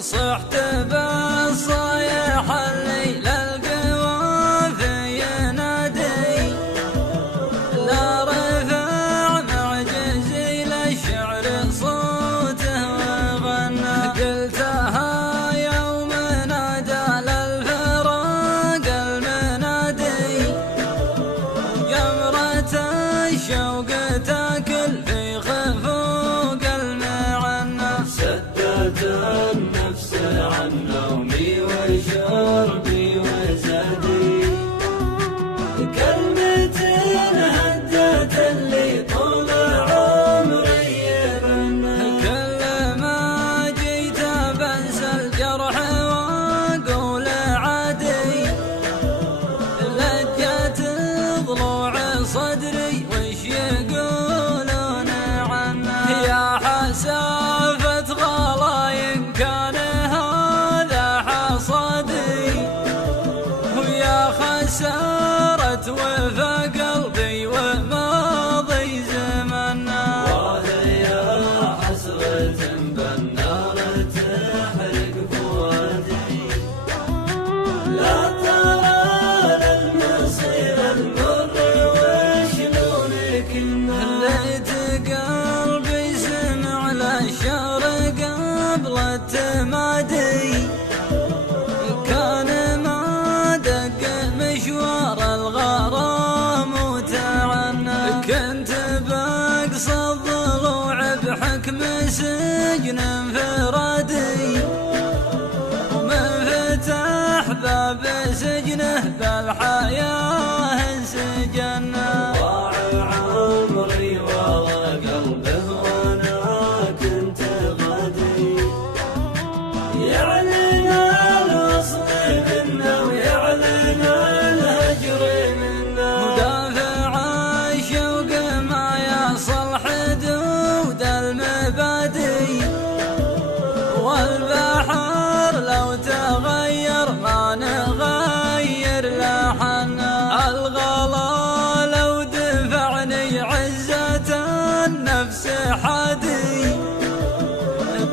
صحت بالصيح الليل القوافي ينادي، لا رفع معجزي للشعر صوته وغنى. قلتها يوم نادى للفراق المنادي، جمرة الشوق تاكل في خفوق المعنى. سدت النفس عن نومي وشربي وزادي، كلمة هدت اللي طول عمري يبنى. كل ما جيت بنسى الجرح واقول عادي، لجت ضلوع صدري وش يقولون عنه. يا حسافة غلايق كان هذا حصدي، ويا خسارة وفا قلبي وماضي زمنا. وهي حسرة بالنار تحرق فؤادي، لا ترى للمصير المر وشلون كنا. ليت قلبي سمع للشهر قبل التمادي، كان ما دق مشوار الغرام وتعنى. كنت بقصى الضلوع بحكم سجن انفرادي، ومن فتح باب سجنه بالحياة انسجنا. ضاع عمري والله قلبه وانا كنت غادي، يعلن الوصل منا ويعلن الهجر منا. ودافع الشوق ما يصل حدود المبادئ، والبحر لو تغير ما نغير لحنا. الغلا لو دفعني عزة النفس حدي،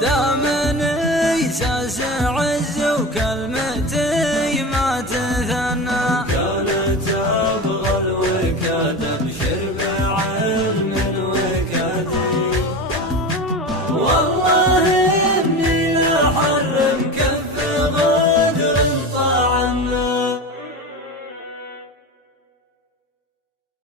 دامني ساسع